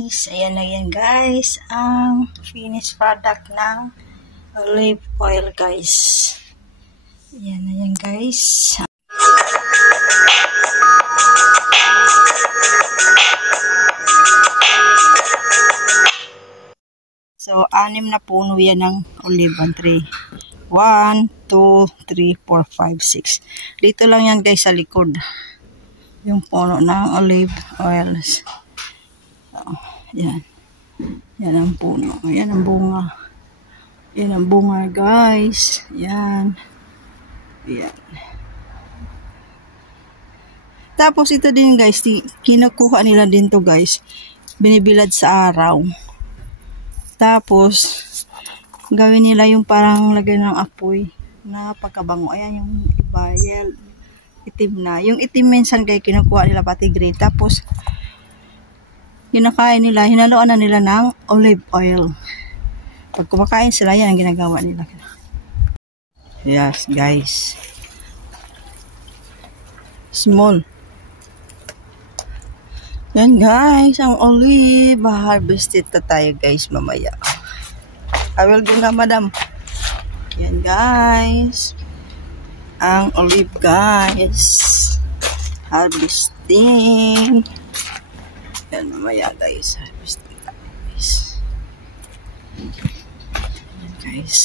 guys, ayan na yan guys, ang finished product ng olive oil guys. Ayan na yan guys. So, 6 na puno yan ng olive tree. 1, 2, 3, 4, 5, 6. Dito lang yan guys sa likod. Yung puno ng olive oils. So, yan. Yan ang puno. Yan ang bunga. Yan ang bunga guys. Yan. Yan. Tapos ito din guys, kinukuha nila din to guys. Binibilad sa araw. Tapos, gawin nila yung parang lagay ng apoy na pagkabango. Ayan yung iba, itim na. Yung itim minsan kayo kinukuha nila pati gray. Tapos, kinakain nila, hinaluan na nila ng olive oil. Pag kumakain sila, yan ang ginagawa nila. Yes, guys. Small. Yan guys, ang olive. Harvested na tayo guys mamaya. I will go na madam. Yan guys. Ang olive guys. Harvesting. Yan mamaya guys. Harvesting tayo guys. Yan guys.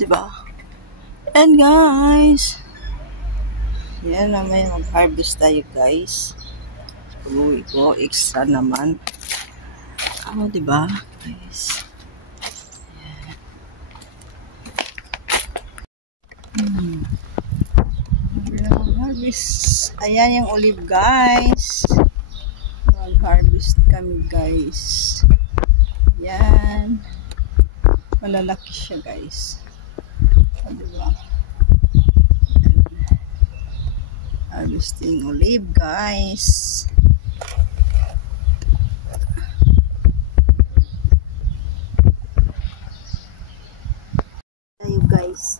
Diba? Yan guys. Yan naman mag-harvest tayo guys. Pag-uwi ko, extra naman. Diba guys? Mag-harvest. Ayan yung olive guys. Mag-harvest kami guys. Yan. Malalaki siya guys. Diba? Harvesting olive guys. Ayo guys.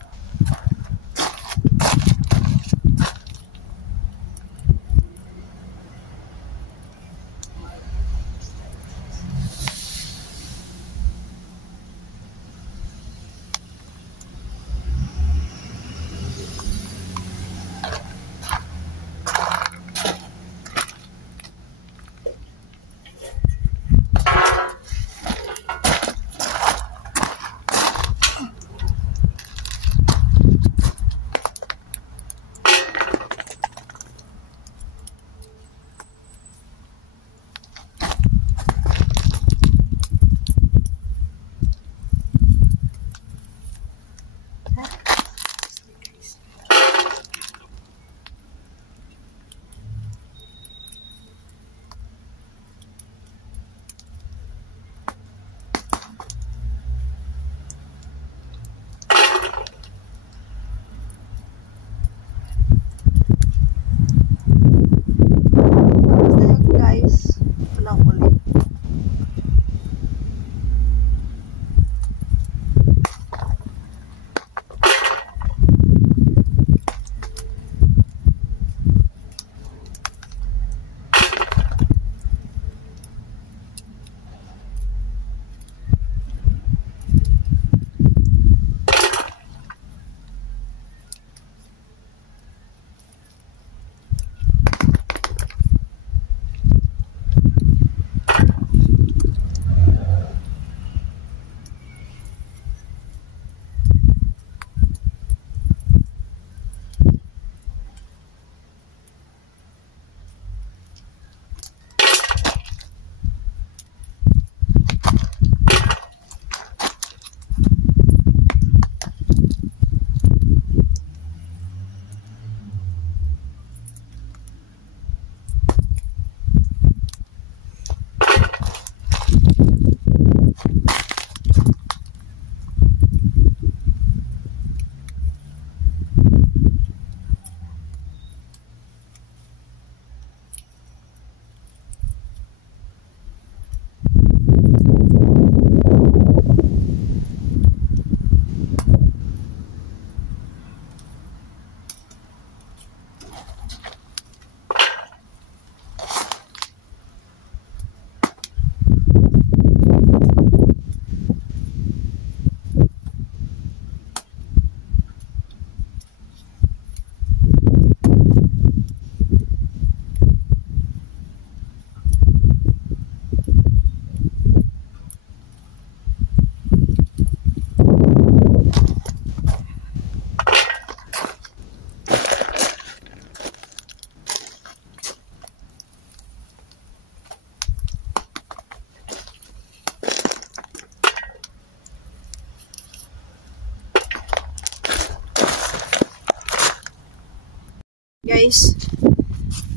guys.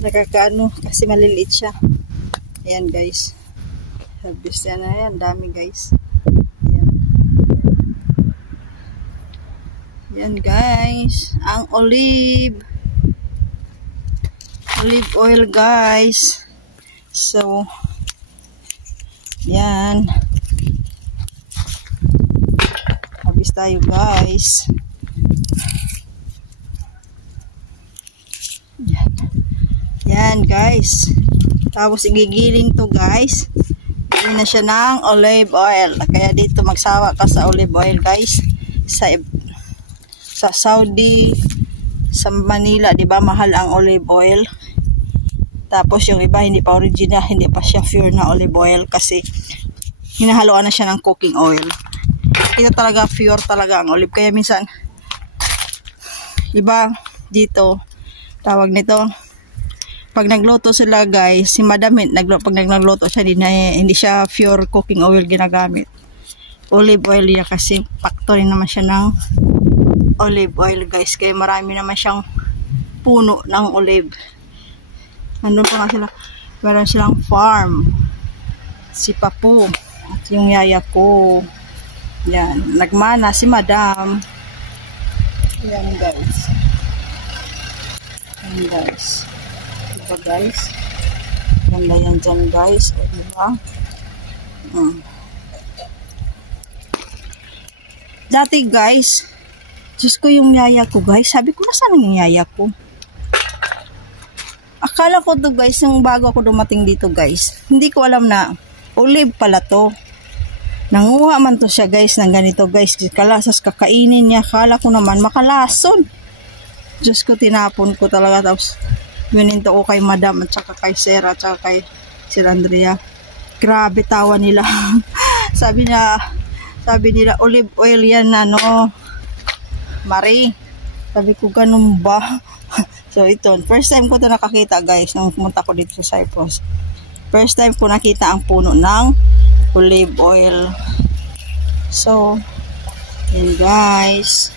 Nakakaano kasi maliliit siya. Ayan guys. Harvest na yan. Dami guys. Ayan. Ayan guys. Ang olive oil guys. So, yan. Harvest tayo guys. Yan guys. Tapos igigiling to guys. Gawin na siya ng olive oil. Kaya dito magsawa ka sa olive oil guys. Sa Saudi, sa Manila, 'di ba, mahal ang olive oil. Tapos yung iba hindi pa original, hindi pa siya pure na olive oil kasi hinahaluan na siya ng cooking oil. Ito talaga pure talaga ang olive. Kaya minsan iba dito tawag nito, pag nagluto sila guys, si madam pag nagluto siya, hindi siya pure cooking oil ginagamit. Olive oil niya kasi factory naman siya ng olive oil guys. Kaya marami naman siyang puno ng olive. Nandun pa nga sila. Meron silang farm. Si Papo at yung yaya ko. Yan. Nagmana si madam. Yan guys. Yan guys. Diba guys? Ganda yan dyan guys. O diba? Dati guys, Diyos ko yung yaya ko guys. Sabi ko, nasaan yung yaya ko? Akala ko to guys, yung bago ako dumating dito guys, hindi ko alam na olive pala to. Nanguha man to siya guys ng ganito guys. Kalasas kakainin niya. Akala ko naman makalason. Diyos ko, tinapon ko talaga. Tapos bininto ko kay madam at saka kay Sarah at saka kay Sir Andrea. Grabe tawa nila. sabi nila olive oil yan ano, Marie. Sabi ko, ganun ba? So ito, first time ko to nakakita guys nung pumunta ko dito sa Cyprus. First time ko nakita ang puno ng olive oil. So yan guys,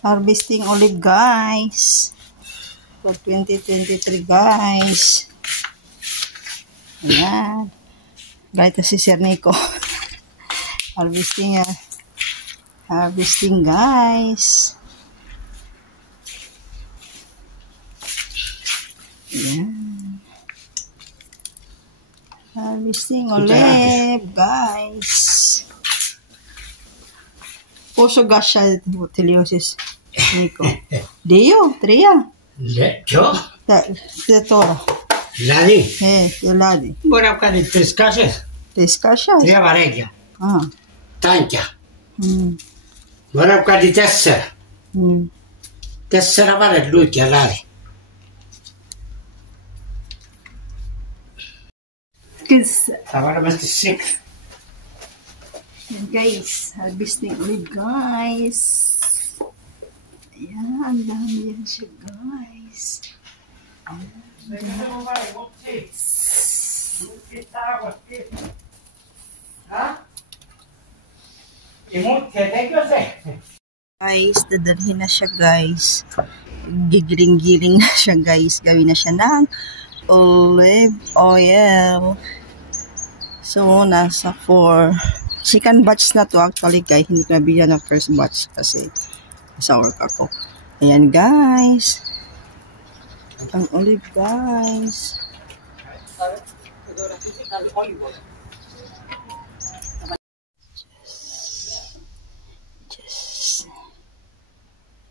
harvesting olive guys for 2023 guys. Ayan, kahit si Sir Nico harvesting guys. Ayan. Harvesting olive guys. Posso gastar utiliosis Nico. Dio, tria. Yo? Tora. Ladi? Ladi. Buona qua di tres cases. Tres cases? Tria vareggia. Tantia. Buona qua di tessera. Tessera vale lui che ladi. Agora mais de 6. Guys, harvesting olive guys. Ayan, ang dami yan siya guys. Guys, dadalhin na siya guys. Gigiling-giling na siya guys. Gawin na siya ng olive oil. So, nasa 4. Second batch na to actually guys. Hindi ko nabigyan ng first batch kasi sa work ako. Ayan guys. Ang olive guys.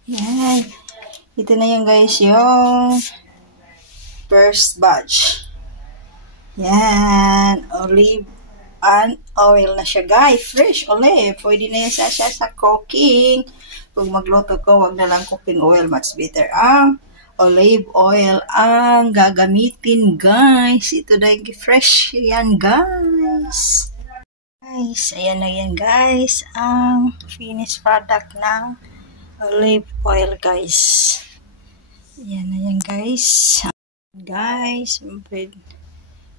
Yan. Ito na yan guys yung first batch. Yan. Olive and oil na siya guys. Fresh olive. Pwede na yan siya sa cooking. Kung magluto ko, wag na lang cooking oil. Much better ang olive oil ang gagamitin guys. Ito na yung fresh yan guys. Ayan na yan guys. Ang finished product ng olive oil guys. Ayan na yan guys. Guys,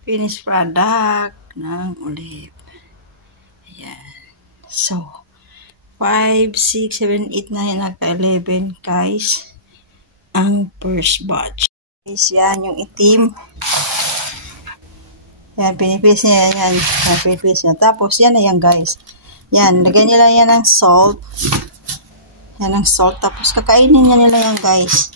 finished product ng olive. Ayan. So, 5, 6, 7, 8, 9, nagka 11 guys. ang first batch. Guys, yan yung itim. Yan, pinipis niya yan. Yan, pinipis niya. Tapos, yan na yan, guys. Yan, lagyan nila yan ng salt. Yan ang salt. Tapos, kakainin niya nila yan, guys.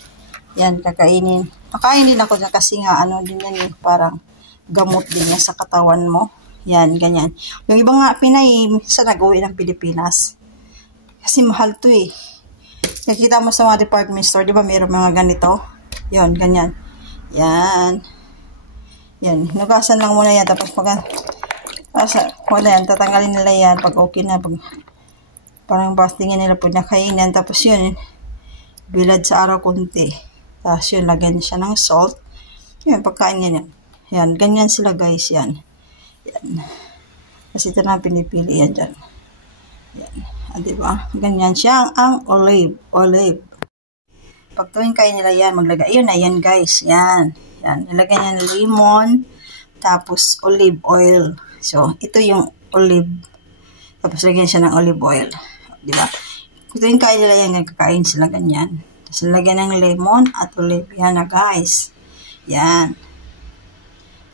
Yan, kakainin. Kakain din ako dyan kasi nga, ano din yan, parang gamot din yan sa katawan mo. Yan, ganyan. Yung ibang nga Pinay, minsan nag-uwi ng Pilipinas. Kasi mahal to eh. Nakita mo sa mga department store, di ba, mayroong mga ganito? Yan, ganyan. Yan. Yan, hinugasan lang muna yan. Tapos wala yan, tatanggalin nila yan pag okay na. Parang bastingin nila po na kainan. Tapos yun, bilad sa araw konti. Tapos yun, lagyan siya ng salt. Yan, pagkain yan. Yan, ganyan sila guys, yan. Yan. Kasi ito na pinipili yan dyan. Yan. Diba? Ganyan siya ang olive. Pag tuwing kain nila yan, maglagay. Yun na yan guys, yan. Yan, nilagay niya ng lemon, tapos olive oil. So, ito yung olive. Tapos, lagyan siya ng olive oil. Diba? Ito yung kain nila yan, kakain sila ganyan. Tapos, lagyan ng lemon at olive. Yan na, guys. Yan.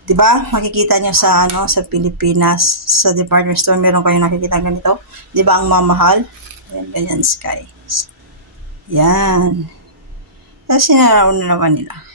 Diba? Makikita nyo sa, sa Pilipinas, sa department store, meron kayong nakikita ganito. Diba, ang mamahal? Yan, ganyan, guys. Yan. Tapos, sinaraw na naman nila.